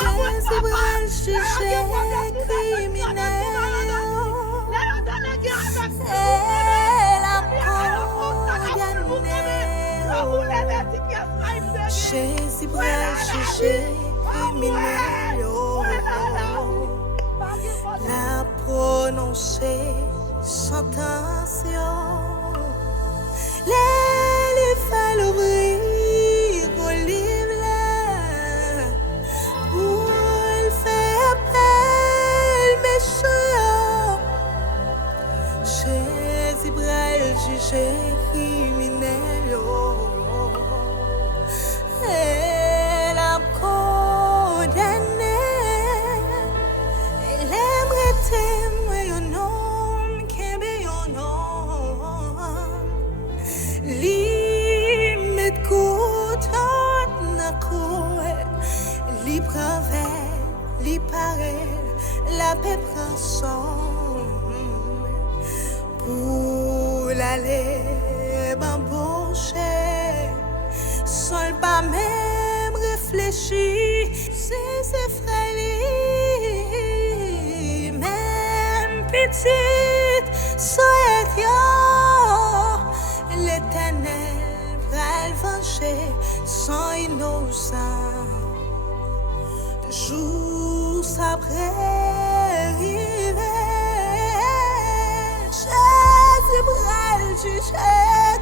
Jésus bral jugé criminel. Elle a condamné. Jésus bral jugé criminel. La prononcé sentence. Les fallait l'ouvrir au livre pour faire appel méchant. Jésus bral jugé criminel. Elle a condamné. Elle aimerait témoigner un homme qui est un homme. Li met couteau dans cou, li prend verre, li paraît, la paix prend son pour l'aller bamboucher, sans pas même réfléchir, c'est ses frères, même petite, soit l'Éternel va le venger sans innocent. De jour après river, Jésus bral juger